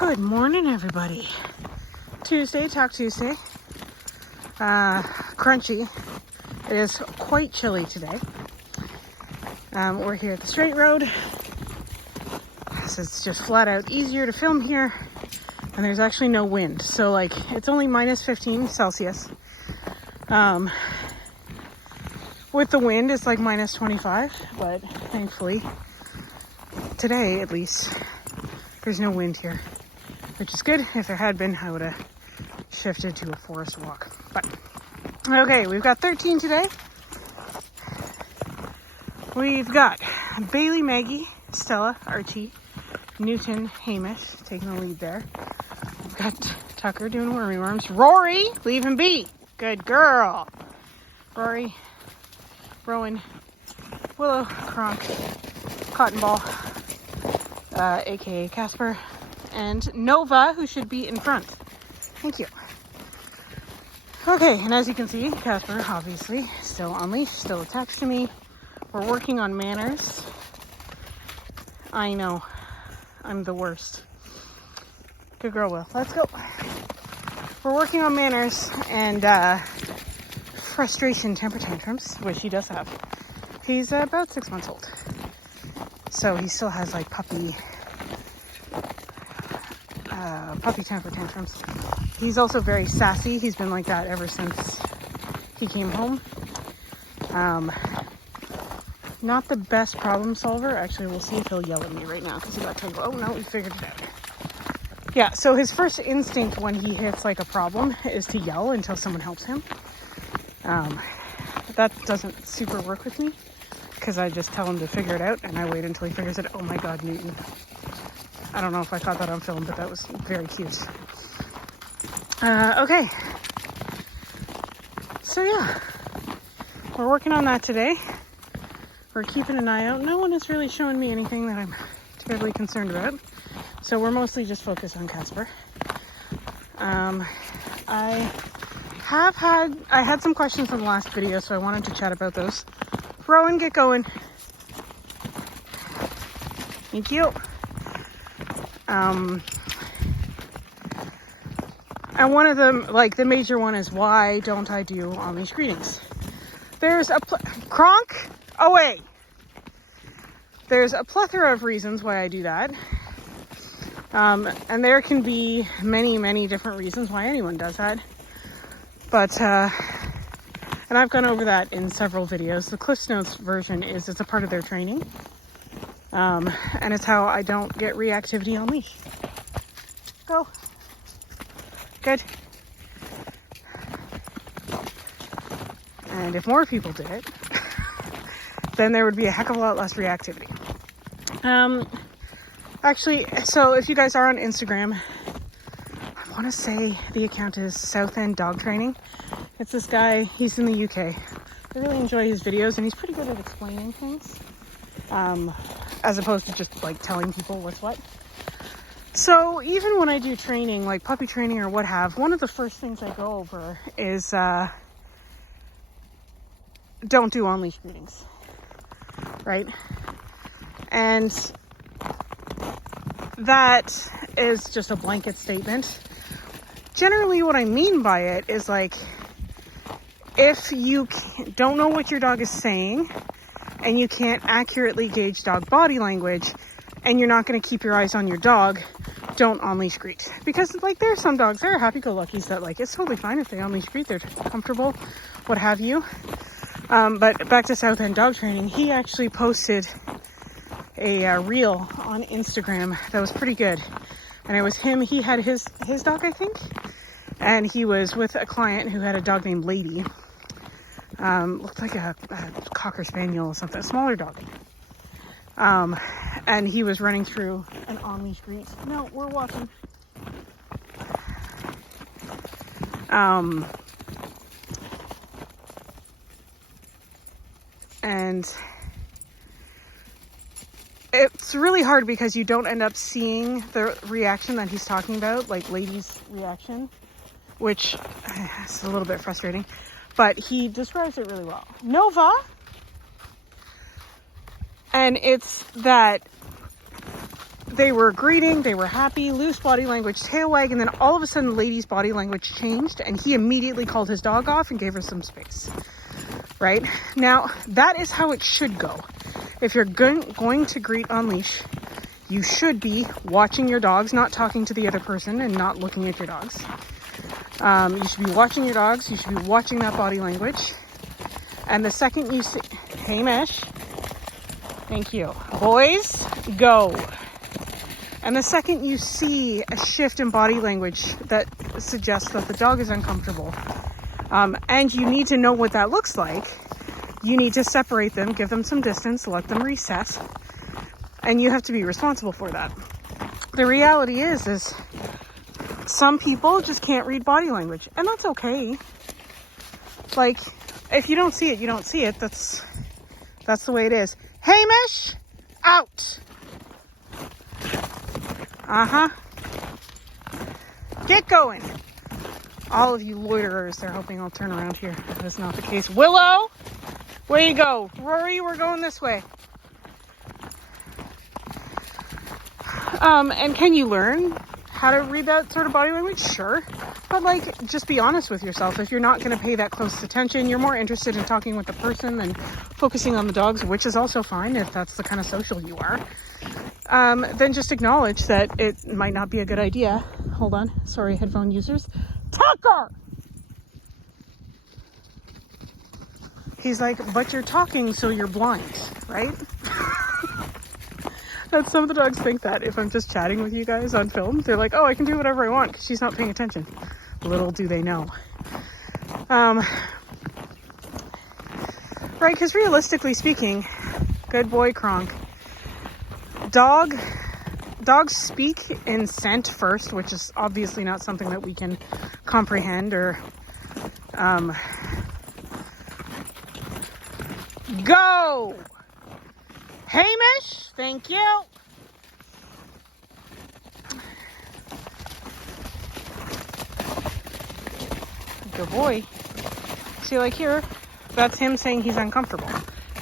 Good morning, everybody. Tuesday, Talk Tuesday. Crunchy. It is quite chilly today. We're here at the straight road. So it's just flat out easier to film here. And there's actually no wind. So like, it's only minus 15 Celsius. With the wind, it's like minus 25. But thankfully, today at least, there's no wind here, which is good. If there had been, I would have shifted to a forest walk. But okay, we've got 13 today. We've got Bailey, Maggie, Stella, Archie, Newton, Hamish taking the lead there. We've got Tucker doing wormy worms. Rory, leave him be. Good girl. Rory, Rowan, Willow, Kronk, Cotton Ball, aka Casper, and Nova, who should be in front. Thank you. Okay, and as you can see, Casper obviously still on leash, still attached to me. We're working on manners. I know, I'm the worst. Good girl, Will. Let's go. We're working on manners and frustration temper tantrums, which he does have. He's about 6 months old. So he still has like puppy temper tantrums. He's also very sassy. He's been like that ever since he came home. Not the best problem solver. Actually, we'll see if he'll yell at me right now because he got tangled. Oh no, we figured it out. Yeah, so his first instinct when he hits like a problem is to yell until someone helps him. That doesn't super work with me because I just tell him to figure it out and I wait until he figures it. Oh my God, Newton. I don't know if I caught that on film, but that was very cute. Okay. So yeah, we're working on that today. We're keeping an eye out. No one has really shown me anything that I'm terribly concerned about. So we're mostly just focused on Casper. I had some questions from the last video, so I wanted to chat about those. Rowan, get going. Thank you. And one of them, like the major one, is why don't I do on-leash greetings? There's Kronk away. There's a plethora of reasons why I do that. And there can be many, many different reasons why anyone does that. But, and I've gone over that in several videos. The CliffsNotes version is it's a part of their training. And it's how I don't get reactivity on leash. Go. Good. And if more people did it, then there would be a heck of a lot less reactivity. Actually, so if you guys are on Instagram, I want to say the account is Southend Dog Training. It's this guy, he's in the UK. I really enjoy his videos and he's pretty good at explaining things. As opposed to just like telling people what's what. So even when I do training, like puppy training or what have, one of the first things I go over is don't do on-leash greetings, right? And that is just a blanket statement. Generally what I mean by it is like, if you don't know what your dog is saying and you can't accurately gauge dog body language and you're not going to keep your eyes on your dog, don't on-leash greet. Because like there are some dogs, there are happy-go-luckies that like it's totally fine if they on-leash greet, they're comfortable, what have you. But back to Southend Dog Training, he actually posted a reel on Instagram that was pretty good. And it was him, he had his dog, I think. And he was with a client who had a dog named Lady. Looked like a Cocker Spaniel or something, a smaller dog. And he was running through an on-leash greet. No, we're watching. And it's really hard because you don't end up seeing the reaction that he's talking about, like Lady's reaction, which is a little bit frustrating, but he describes it really well. Nova. And it's that they were greeting, they were happy, loose body language, tail wag, and then all of a sudden the lady's body language changed and he immediately called his dog off and gave her some space. Right? Now, that is how it should go. If you're going to greet on leash, you should be watching your dogs, not talking to the other person and not looking at your dogs. You should be watching your dogs. You should be watching that body language. And the second you see, hey Mesh, thank you. Boys, go. And the second you see a shift in body language that suggests that the dog is uncomfortable, and you need to know what that looks like, you need to separate them, give them some distance, let them reset, and you have to be responsible for that. The reality is some people just can't read body language, and that's okay. Like, if you don't see it, you don't see it. That's the way it is. Hamish, out. Get going. All of you loiterers, they're hoping I'll turn around here. That is not the case. Willow, where you go? Rory, we're going this way. And can you learn how to read that sort of body language? Sure. But like, just be honest with yourself. If you're not going to pay that close attention, you're more interested in talking with the person than focusing on the dogs, which is also fine if that's the kind of social you are. Then just acknowledge that it might not be a good idea. Hold on. Sorry, headphone users. Tucker! He's like, but you're talking, so you're blind, right? That's some of the dogs think that if I'm just chatting with you guys on film, they're like, oh, I can do whatever I want because she's not paying attention. Little do they know. Right, because realistically speaking, good boy Kronk, dogs speak in scent first, which is obviously not something that we can comprehend or go. Hamish, thank you. Good boy. See, like here, that's him saying he's uncomfortable.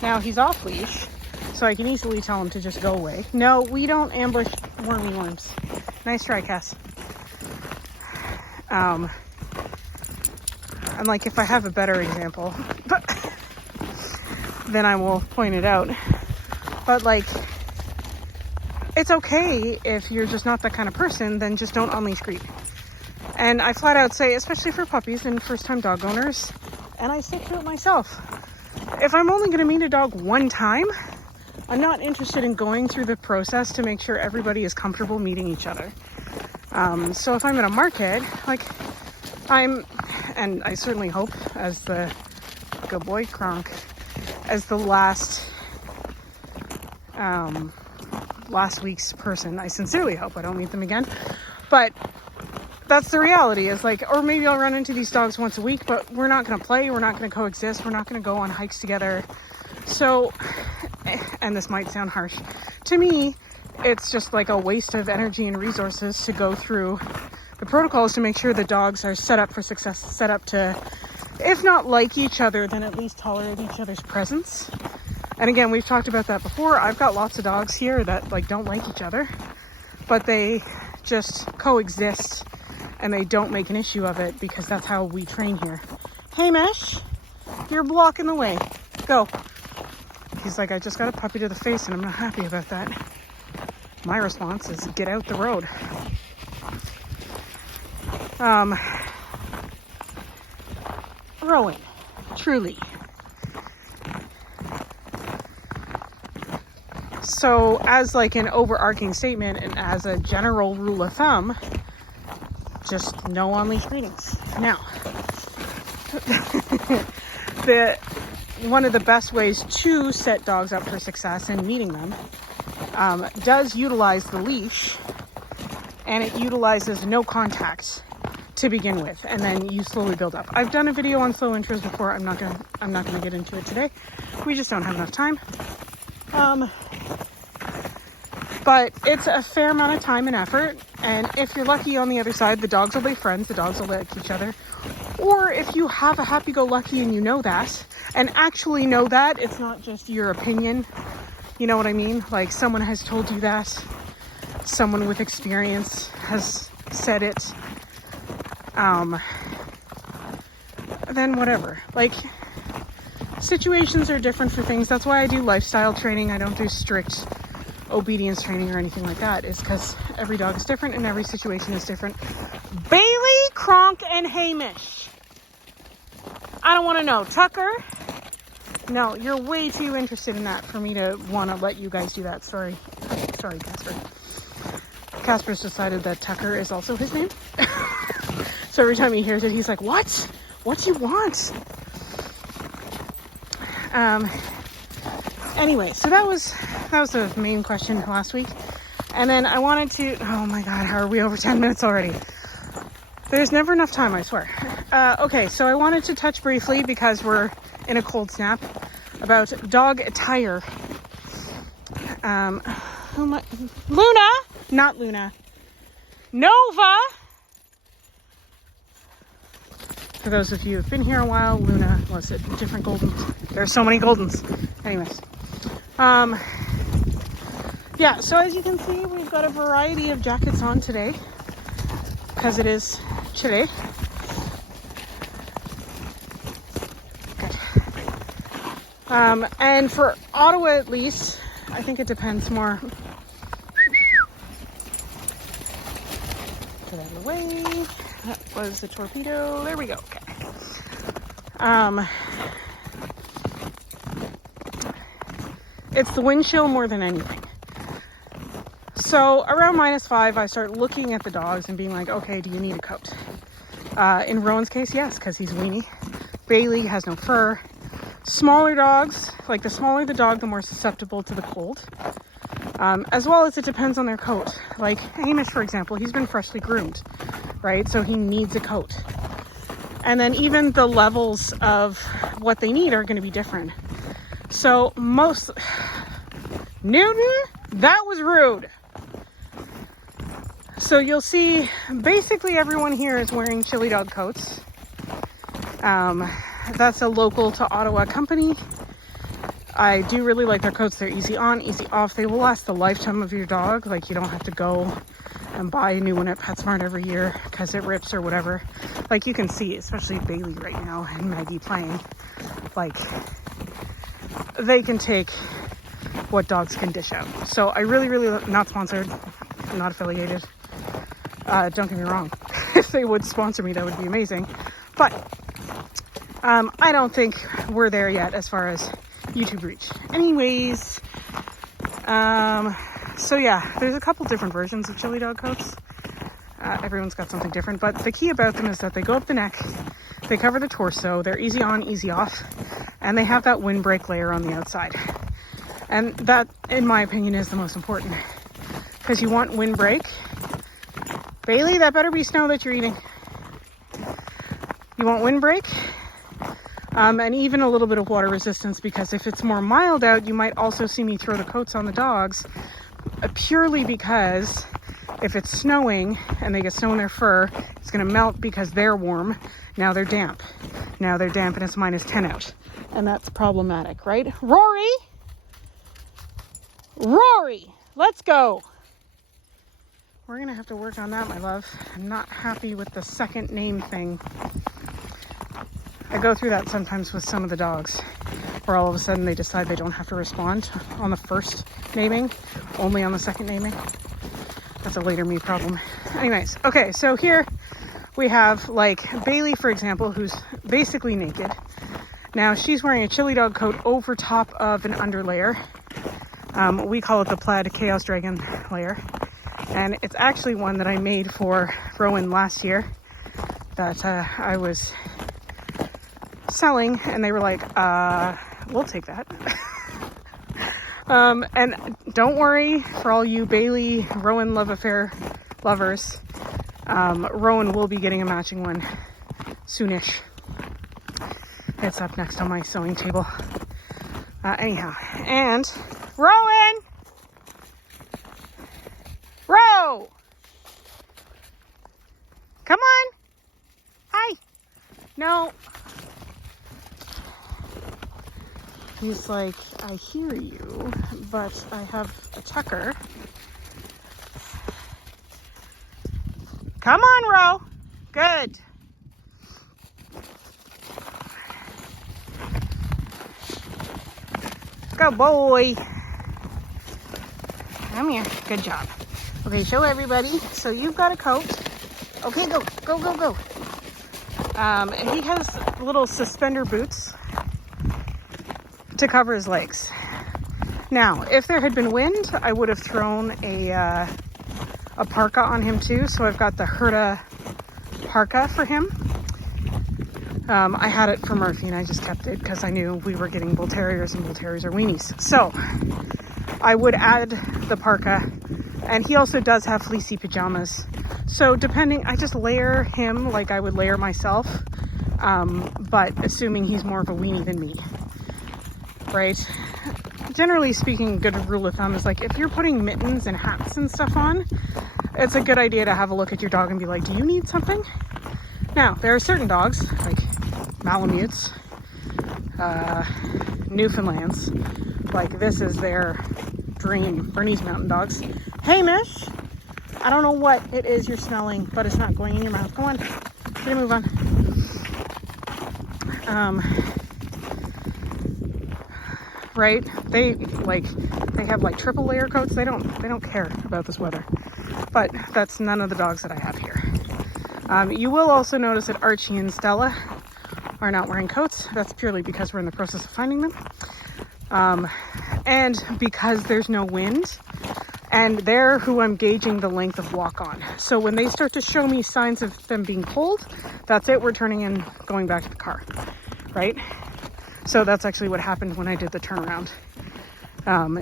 Now he's off leash, so I can easily tell him to just go away. No, we don't ambush wormy worms. Nice try, Cass. And like, if I have a better example, then I will point it out. But like, it's okay if you're just not that kind of person, then just don't unleash greet. And I flat out say, especially for puppies and first time dog owners, and I stick to it myself, if I'm only going to meet a dog one time, I'm not interested in going through the process to make sure everybody is comfortable meeting each other. So if I'm in a market, like and I certainly hope, as the good boy Kronk, as the last week's person, I sincerely hope I don't meet them again. But that's the reality, is like, or maybe I'll run into these dogs once a week, but we're not going to play, we're not going to coexist, we're not going to go on hikes together. So, and this might sound harsh, to me, it's just like a waste of energy and resources to go through the protocols to make sure the dogs are set up for success, set up to, if not like each other, then at least tolerate each other's presence. And again, we've talked about that before. I've got lots of dogs here that like don't like each other, but they just coexist and they don't make an issue of it because that's how we train here. Hey Mesh, you're blocking the way. Go. He's like, I just got a puppy to the face and I'm not happy about that. My response is get out the road. Rowan, truly. So as like an overarching statement and as a general rule of thumb, just no on-leash greetings. Now, one of the best ways to set dogs up for success in meeting them does utilize the leash, and it utilizes no contact to begin with, and then you slowly build up. I've done a video on slow intros before. I'm not gonna get into it today. We just don't have enough time. But it's a fair amount of time and effort, and if you're lucky on the other side, the dogs will be friends, the dogs will like each other. Or if you have a happy-go-lucky and you know that, and actually know that, it's not just your opinion, you know what I mean? Like someone has told you that, someone with experience has said it, then whatever. Like, situations are different for things. That's why I do lifestyle training. I don't do strict obedience training or anything like that, is because every dog is different and every situation is different. Bailey, Kronk, and Hamish. I don't want to know. Tucker? No, you're way too interested in that for me to want to let you guys do that. Sorry, Casper. Casper's decided that Tucker is also his name. So every time he hears it, he's like, what? What do you want? Anyway, so that was the main question last week. And then I wanted to, oh my God, how are we over 10 minutes already? There's never enough time, I swear. Okay, so I wanted to touch briefly, because we're in a cold snap, about dog attire. Luna, not Luna, Nova. For those of you who've been here a while, Luna was a different Goldens. There's so many Goldens. Anyways. Yeah, so as you can see, we've got a variety of jackets on today, because it is chilly. Good. And for Ottawa, at least, I think it depends more. Get out of the way. That was a torpedo. There we go. Okay. It's the wind chill more than anything. So around -5, I start looking at the dogs and being like, okay, do you need a coat? In Rowan's case, yes, because he's weenie. Bailey has no fur. Smaller dogs, like the smaller the dog, the more susceptible to the cold. As well as it depends on their coat. Like Hamish, for example, he's been freshly groomed, right? So he needs a coat. And then even the levels of what they need are going to be different. So Newton, that was rude. So you'll see basically everyone here is wearing chili dog coats. That's a local to Ottawa company. I do really like their coats. They're easy on, easy off. They will last the lifetime of your dog. Like, you don't have to go and buy a new one at PetSmart every year because it rips or whatever. Like, you can see, especially Bailey right now and Maggie playing, like, they can take what dogs can dish out. So I really, not sponsored, not affiliated. Don't get me wrong. If they would sponsor me, that would be amazing. But I don't think we're there yet as far as YouTube reach. Anyways, so yeah, there's a couple different versions of chili dog coats. Everyone's got something different, but the key about them is that they go up the neck, they cover the torso, they're easy on, easy off, and they have that windbreak layer on the outside. And that, in my opinion, is the most important, because you want windbreak. Bailey, that better be snow that you're eating. You want windbreak, and even a little bit of water resistance, because if it's more mild out, you might also see me throw the coats on the dogs, purely because if it's snowing and they get snow in their fur, it's going to melt because they're warm. Now they're damp. Now they're damp and it's -10 out. And that's problematic, right? Rory, let's go. We're going to have to work on that, my love. I'm not happy with the second name thing. I go through that sometimes with some of the dogs, where all of a sudden they decide they don't have to respond on the first naming, only on the second naming. That's a later me problem. Anyways, okay, so here we have like Bailey, for example, who's basically naked. Now she's wearing a chili dog coat over top of an underlayer. We call it the plaid Chaos Dragon layer. And it's actually one that I made for Rowan last year that I was selling, and they were like, we'll take that. And don't worry, for all you Bailey Rowan love affair lovers, Rowan will be getting a matching one soonish. It's up next on my sewing table. Anyhow, and Rowan! Ro! Come on! Hi! No. He's like, I hear you, but I have a Tucker. Come on, Ro. Good. Go, boy. Come here. Good job. Okay, show everybody. So you've got a coat. Okay, go, go, go, go. And he has little suspender boots to cover his legs. Now, if there had been wind, I would have thrown a parka on him too. So I've got the Herta parka for him. I had it for Murphy and I just kept it because I knew we were getting bull terriers and bull terriers are weenies. So I would add the parka, and he also does have fleecy pajamas. So depending, I just layer him like I would layer myself, but assuming he's more of a weenie than me, right? Generally speaking, a good rule of thumb is like if you're putting mittens and hats and stuff on, it's a good idea to have a look at your dog and be like, do you need something? Now, there are certain dogs, like Malamutes, Newfoundlands, like this is their dream, Bernese Mountain Dogs. Hey, Mish! I don't know what it is you're smelling, but it's not going in your mouth. Go on, get a move on. Right? They have like triple layer coats. They don't care about this weather, but that's none of the dogs that I have here. You will also notice that Archie and Stella are not wearing coats. That's purely because we're in the process of finding them. And because there's no wind, and they're who I'm gauging the length of walk on. So when they start to show me signs of them being cold, that's it. We're turning and going back to the car, right? So that's actually what happened when I did the turnaround,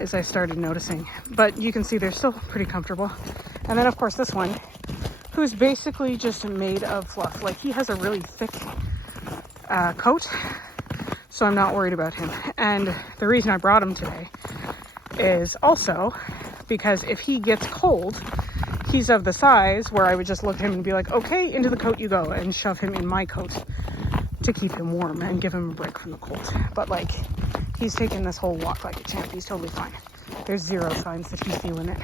is I started noticing. But you can see they're still pretty comfortable. And then of course this one, who's basically just made of fluff. Like he has a really thick coat, so I'm not worried about him. And the reason I brought him today is also because if he gets cold, he's of the size where I would just look at him and be like, okay, into the coat you go, and shove him in my coat to keep him warm and give him a break from the cold. But like, he's taking this whole walk like a champ. He's totally fine. There's zero signs that he's feeling it.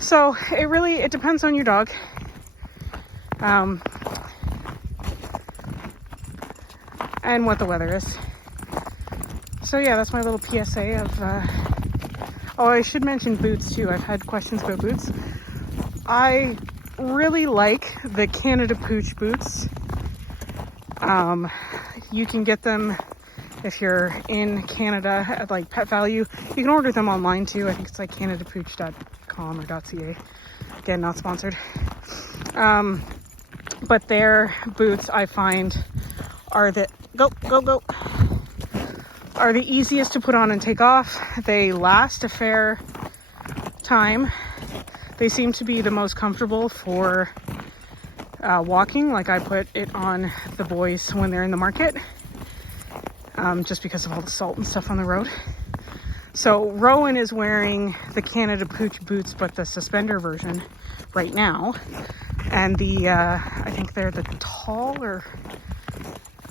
So it depends on your dog. And what the weather is. So yeah, that's my little PSA of, oh, I should mention boots too. I've had questions about boots. I really like the Canada Pooch boots. You can get them if you're in Canada at like Pet Value. You can order them online too. I think it's like canadapooch.com or .ca. Again, not sponsored. But their boots I find are the are the easiest to put on and take off. They last a fair time. They seem to be the most comfortable for walking. Like I put it on the boys when they're in the market, just because of all the salt and stuff on the road. So Rowan is wearing the Canada Pooch boots, but the suspender version right now. And the, I think they're the tall, or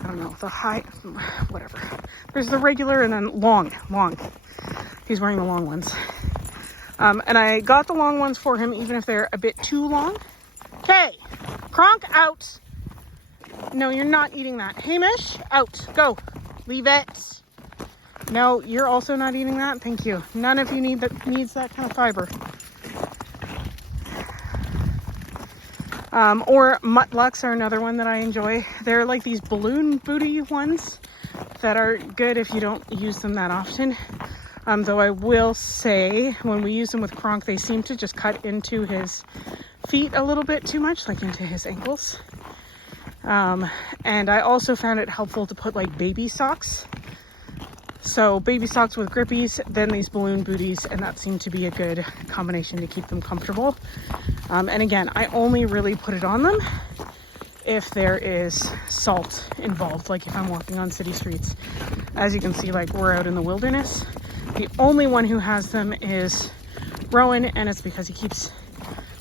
I don't know, the high, whatever. There's the regular and then long. He's wearing the long ones. And I got the long ones for him, even if they're a bit too long. Okay, Kronk, out. No, you're not eating that. Hamish, out, go, leave it. No, you're also not eating that. Thank you. None of you needs that kind of fiber. Or Muttlucks are another one that I enjoy. They're like these balloon booty ones that are good if you don't use them that often. Though I will say, when we use them with Kronk, they seem to just cut into his feet a little bit too much, like into his ankles. And I also found it helpful to put like baby socks. So baby socks with grippies, then these balloon booties, and that seemed to be a good combination to keep them comfortable. And again, I only really put it on them if there is salt involved, like if I'm walking on city streets. As you can see, like we're out in the wilderness. The only one who has them is Rowan, and it's because he keeps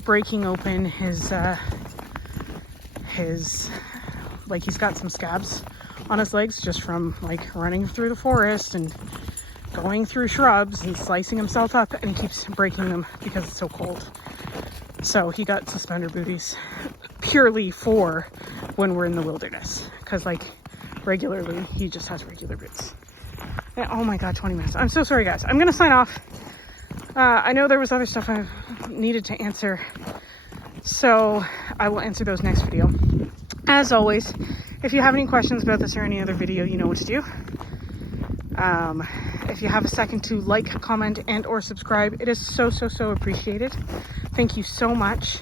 breaking open his like he's got some scabs on his legs just from like running through the forest and going through shrubs and slicing himself up, and he keeps breaking them because it's so cold. So he got suspender booties purely for when we're in the wilderness, because like regularly he just has regular boots. And, oh my god, 20 minutes. I'm so sorry, guys. I'm gonna sign off. I know there was other stuff I needed to answer, so I will answer those next video. As always, if you have any questions about this or any other video, you know what to do. If you have a second to like, comment, and or subscribe, it is so appreciated. Thank you so much.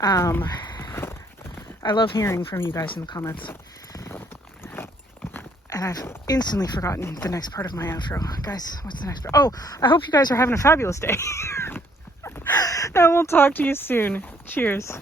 I love hearing from you guys in the comments. And I've instantly forgotten the next part of my outro. Guys, what's the next part? Oh, I hope you guys are having a fabulous day. And we'll talk to you soon. Cheers.